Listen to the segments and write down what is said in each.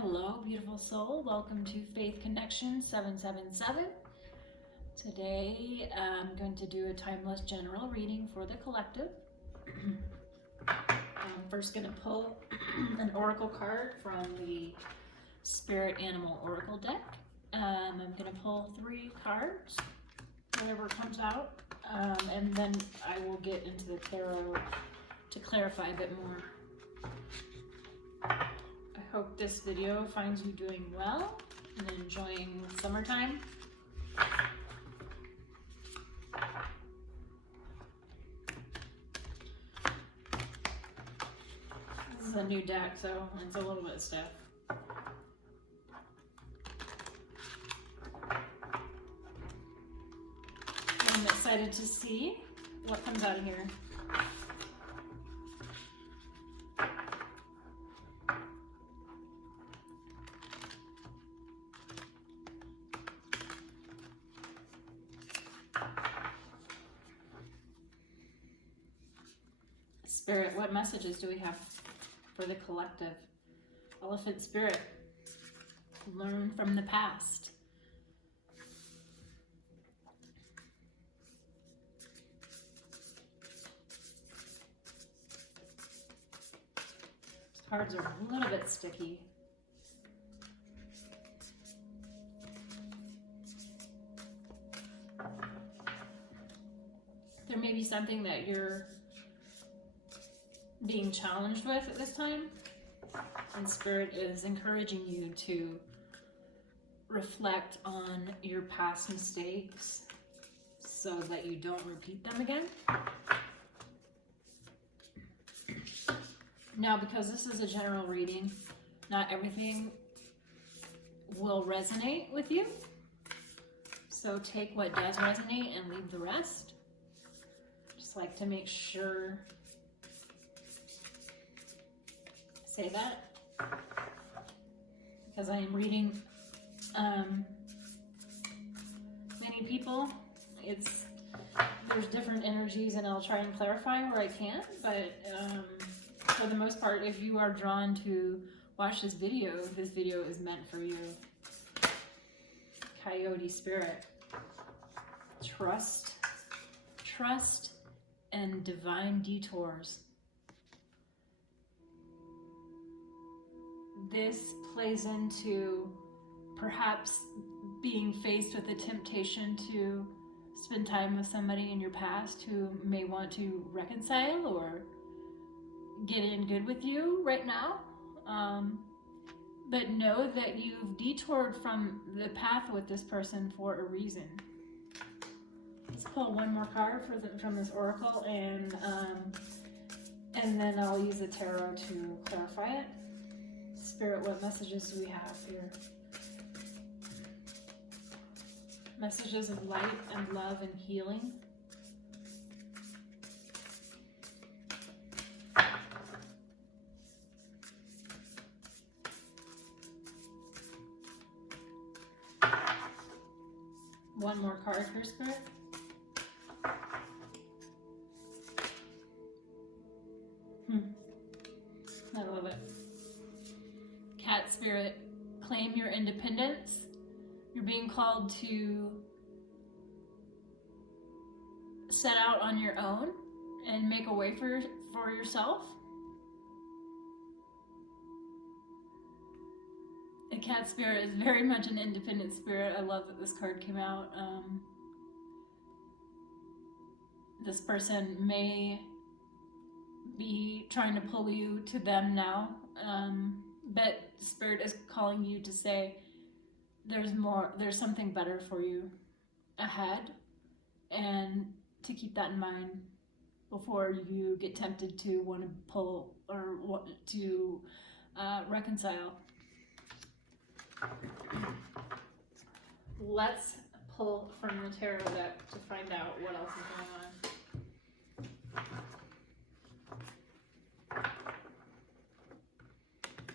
Hello, beautiful soul. Welcome to Faith Connection 777. Today, I'm going to do a timeless general reading for the collective. I'm first going to pull an oracle card from the Spirit Animal Oracle deck. I'm going to pull 3 cards, whatever comes out, and then I will get into the tarot to clarify a bit more. I hope this video finds you doing well and enjoying summertime. This is a new deck, so it's a little bit stiff. I'm excited to see what comes out of here. Spirit, what messages do we have for the collective? Elephant Spirit, learn from the past. These cards are a little bit sticky. There may be something that you're being challenged with at this time, and Spirit is encouraging you to reflect on your past mistakes so that you don't repeat them again. Now, because this is a general reading, not everything will resonate with you, so take what does resonate and leave the rest. Just like to make sure say that, because I am reading many people. There's different energies, and I'll try and clarify where I can, but for the most part, if you are drawn to watch this video is meant for you. Coyote Spirit, trust and divine detours. This plays into perhaps being faced with the temptation to spend time with somebody in your past who may want to reconcile or get in good with you right now. But know that you've detoured from the path with this person for a reason. Let's pull one more card from this oracle, and then I'll use the tarot to clarify it. Spirit, what messages do we have here? Messages of light and love and healing. One more card for Spirit. I love it. Cat Spirit, claim your independence. You're being called to set out on your own and make a way for yourself. The Cat Spirit is very much an independent spirit. I love that this card came out. This person may be trying to pull you to them now, but Spirit is calling you to say there's something better for you ahead, and to keep that in mind before you get tempted to want to pull or want to reconcile. Let's pull from the tarot deck to find out what else is going on.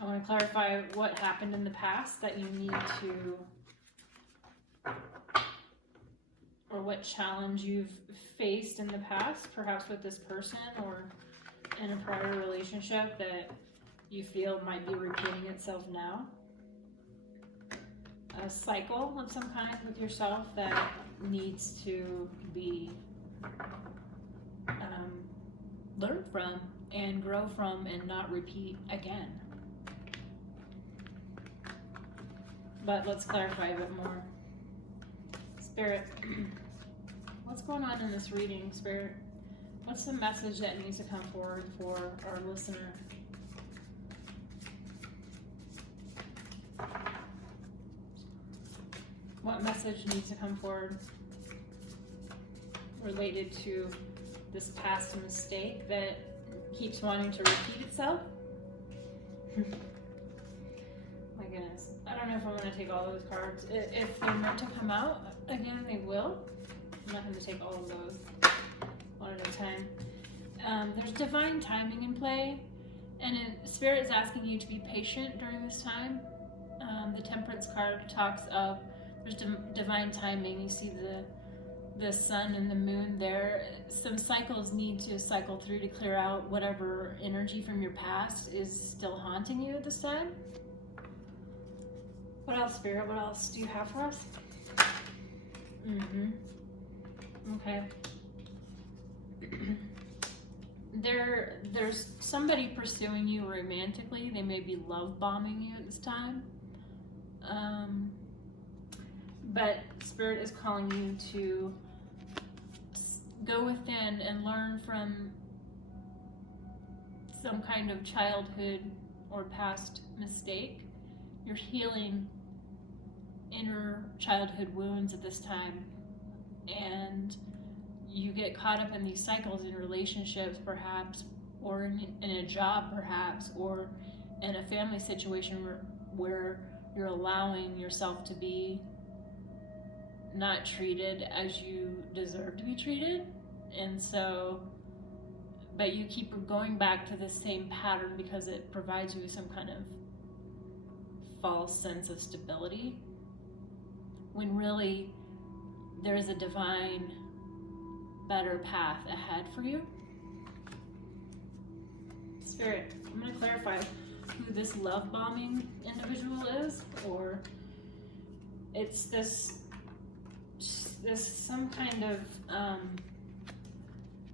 I want to clarify what happened in the past that you need to, or what challenge you've faced in the past, perhaps with this person or in a prior relationship that you feel might be repeating itself now. a cycle of some kind with yourself that needs to be learned from and grow from and not repeat again. But let's clarify a bit more. Spirit, what's going on in this reading, Spirit? What's the message that needs to come forward for our listener? What message needs to come forward related to this past mistake that keeps wanting to repeat itself? My goodness. I don't know if I want to take all those cards. If they're meant to come out, again, they will. I'm not going to take all of those one at a time. There's divine timing in play, and Spirit is asking you to be patient during this time. The Temperance card talks of there's divine timing. You see the sun and the moon there. Some cycles need to cycle through to clear out whatever energy from your past is still haunting you at this time. What else, Spirit? What else do you have for us? Okay. There's somebody pursuing you romantically. They may be love bombing you at this time. But Spirit is calling you to go within and learn from some kind of childhood or past mistake. You're healing inner childhood wounds at this time, and you get caught up in these cycles in relationships perhaps, or in a job perhaps, or in a family situation where you're allowing yourself to be not treated as you deserve to be treated. And so, but you keep going back to the same pattern because it provides you with some kind of false sense of stability, when really there's a divine, better path ahead for you. Spirit, I'm going to clarify who this love bombing individual is, or it's this some kind of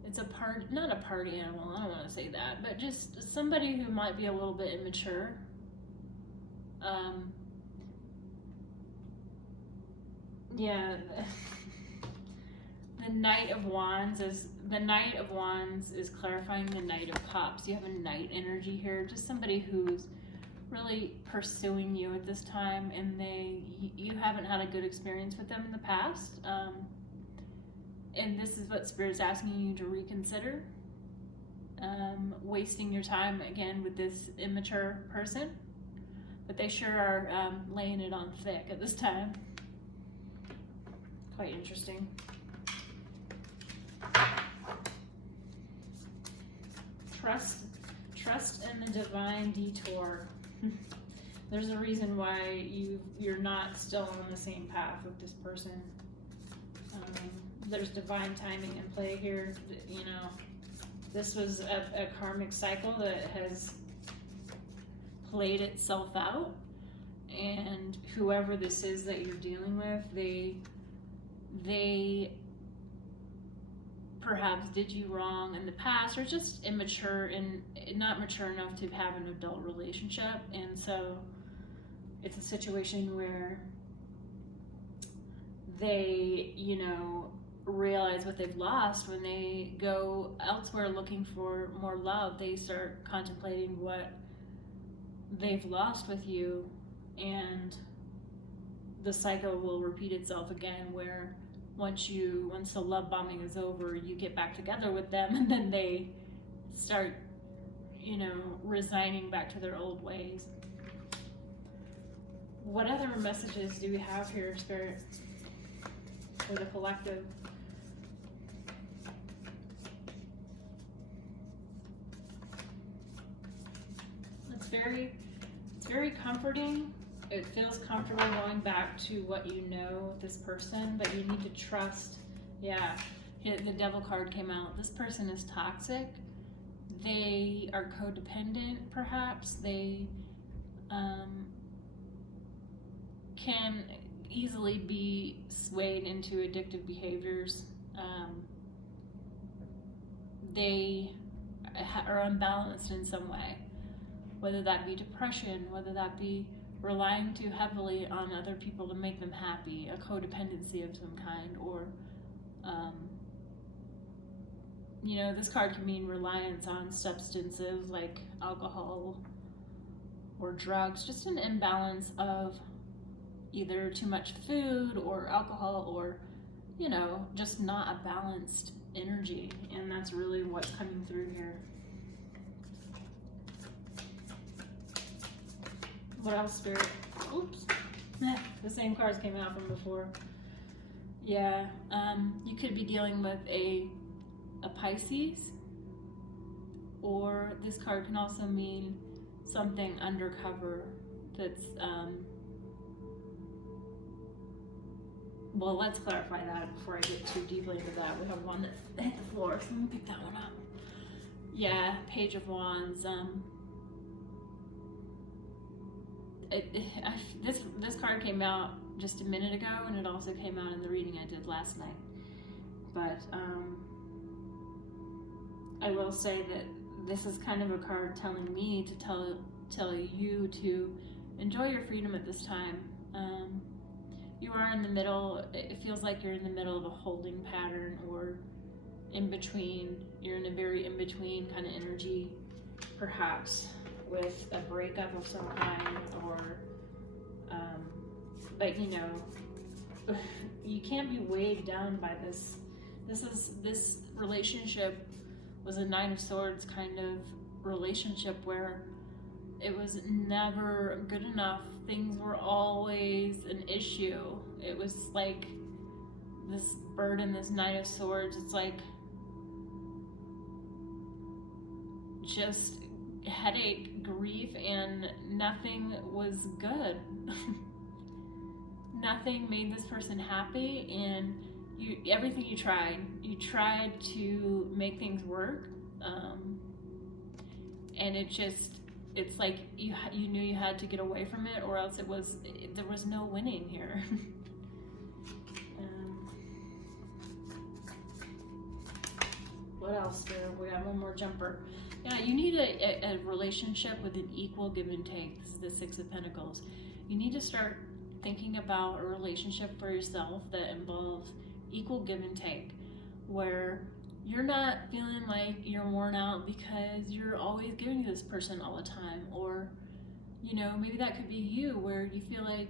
it's a part, not a party animal, I don't want to say that, but just somebody who might be a little bit immature. Yeah, the Knight of Wands is clarifying the Knight of Cups. You have a Knight energy here, just somebody who's really pursuing you at this time, and you haven't had a good experience with them in the past, and this is what Spirit is asking you to reconsider. Wasting your time again with this immature person, but they sure are laying it on thick at this time. Quite interesting. Trust in the divine detour. There's a reason why you're not still on the same path with this person. There's divine timing in play here. You know, this was a karmic cycle that has played itself out, and whoever this is that you're dealing with, they perhaps did you wrong in the past, or just immature and not mature enough to have an adult relationship. And so it's a situation where they, you know, realize what they've lost. When they go elsewhere looking for more love, they start contemplating what they've lost with you, and the cycle will repeat itself again, where once the love bombing is over, you get back together with them, and then they start, you know, resigning back to their old ways. What other messages do we have here, Spirit, for the collective? It's very comforting. It feels comfortable going back to what you know with this person, but you need to trust. Yeah, the Devil card came out. This person is toxic. They are codependent, perhaps. They can easily be swayed into addictive behaviors. They are unbalanced in some way, whether that be depression, whether that be relying too heavily on other people to make them happy, a codependency of some kind, or you know, this card can mean reliance on substances like alcohol or drugs, just an imbalance of either too much food or alcohol, or, you know, just not a balanced energy. And that's really what's coming through here. What else, Spirit? Oops. The same cards came out from before. Yeah, you could be dealing with a Pisces, or this card can also mean something undercover that's, well, let's clarify that before I get too deeply into that. We have one that hit the floor, so let me pick that one up. Yeah, Page of Wands. This card came out just a minute ago, and it also came out in the reading I did last night. But I will say that this is kind of a card telling me to tell you to enjoy your freedom at this time. You are in the middle. It feels like you're in the middle of a holding pattern, or in between. You're in a very in between kind of energy, perhaps with a breakup of some kind, or but you know, you can't be weighed down by this. This relationship was a Nine of Swords kind of relationship where it was never good enough. Things were always an issue. It was like this burden, this Knight of Swords. It's like just headache, grief, and nothing was good. Nothing made this person happy, and everything you tried to make things work, and it's like you knew you had to get away from it, or else there was no winning here. What else there? We got one more jumper. Yeah, you need a relationship with an equal give and take. This is the Six of Pentacles. You need to start thinking about a relationship for yourself that involves equal give and take, where you're not feeling like you're worn out because you're always giving to this person all the time, or you know, maybe that could be you, where you feel like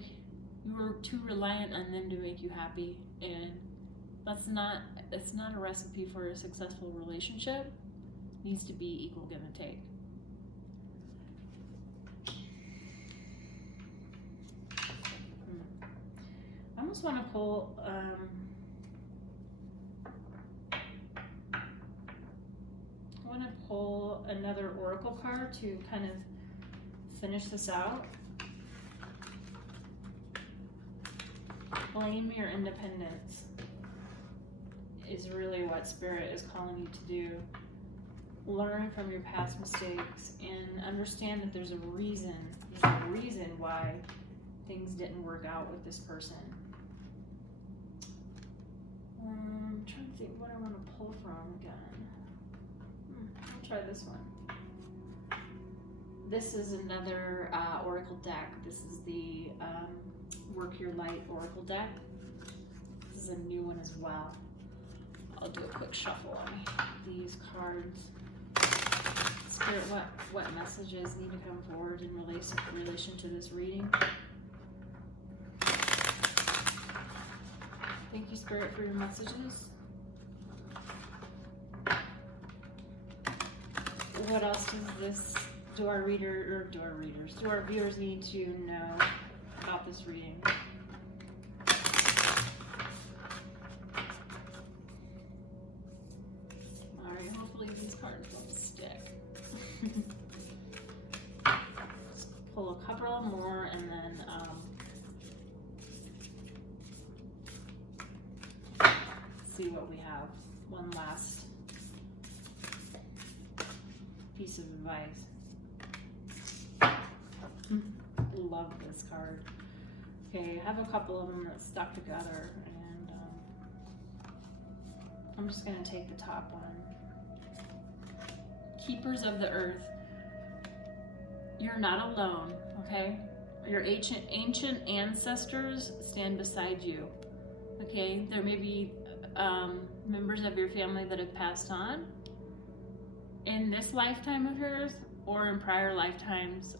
you were too reliant on them to make you happy, and that's not a recipe for a successful relationship. It needs to be equal give and take. I almost want to pull another oracle card to kind of finish this out. Claim your independence is really what Spirit is calling you to do. Learn from your past mistakes and understand that there's a reason why things didn't work out with this person. I'm trying to think what I want to pull from again. I'll try this one. This is another oracle deck. This is the Work Your Light oracle deck. This is a new one as well. I'll do a quick shuffle on these cards. Spirit, what messages need to come forward in relation to this reading? Thank you, Spirit, for your messages. What else do our viewers need to know about this reading? Alright, hopefully these cards don't stick. Let's pull a couple more and then see what we have. One last piece of advice. Love this card. Okay, I have a couple of them that stuck together, and I'm just going to take the top one. Keepers of the earth. You're not alone, okay? Your ancient ancestors stand beside you, okay? There may be members of your family that have passed on in this lifetime of yours or in prior lifetimes.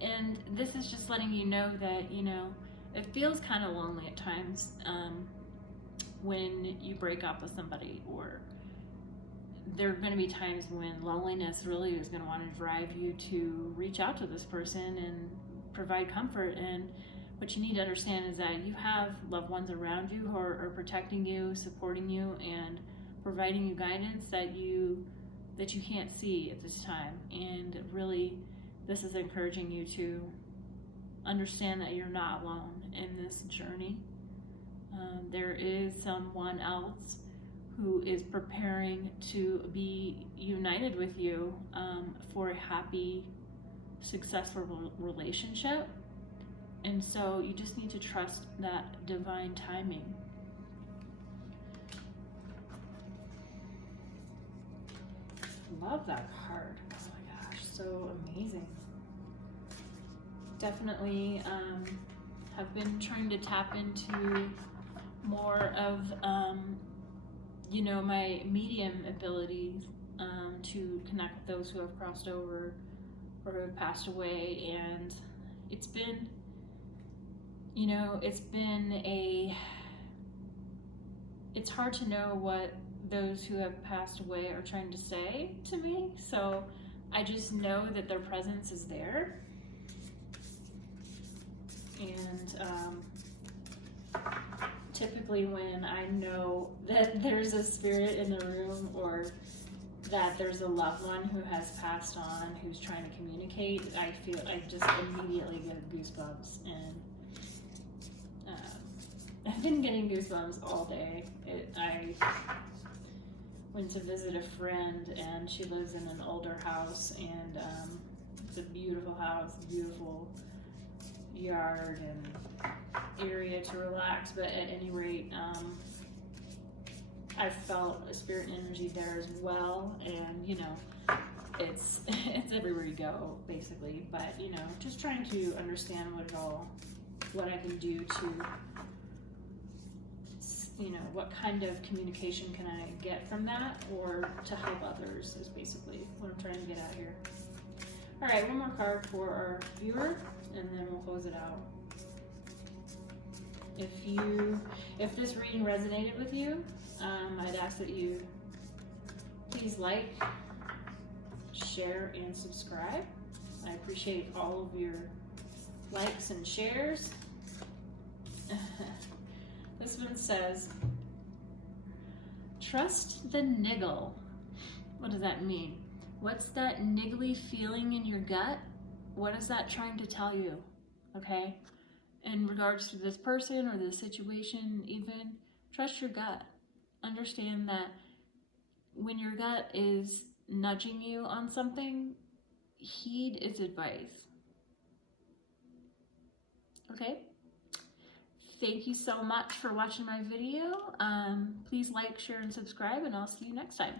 And this is just letting you know that, you know, it feels kind of lonely at times when you break up with somebody, or there are going to be times when loneliness really is going to want to drive you to reach out to this person and provide comfort. And what you need to understand is that you have loved ones around you who are protecting you, supporting you, and providing you guidance that you can't see at this time. And really, this is encouraging you to understand that you're not alone in this journey. There is someone else who is preparing to be united with you for a happy, successful relationship. And so you just need to trust that divine timing. Love that card. Oh my gosh, so amazing. Definitely have been trying to tap into more of you know, my medium abilities to connect with those who have crossed over or who have passed away. And it's been, you know, it's hard to know what those who have passed away are trying to say to me. So I just know that their presence is there. And typically when I know that there's a spirit in the room, or that there's a loved one who has passed on who's trying to communicate, I just immediately get goosebumps. And I've been getting goosebumps all day. I went to visit a friend, and she lives in an older house, and it's a beautiful house, beautiful yard and area to relax. But at any rate, I felt a spirit energy there as well. And you know, it's everywhere you go basically. But you know, just trying to understand what I can do to, you know, what kind of communication can I get from that, or to help others, is basically what I'm trying to get at here. All right, one more card for our viewer, and then we'll close it out. If this reading resonated with you, I'd ask that you please like, share, and subscribe. I appreciate all of your likes and shares. This one says, trust the niggle. What does that mean? What's that niggly feeling in your gut? What is that trying to tell you? Okay? In regards to this person or this situation, even, trust your gut. Understand that when your gut is nudging you on something, heed its advice. Okay? Thank you so much for watching my video. Please like, share, and subscribe, and I'll see you next time.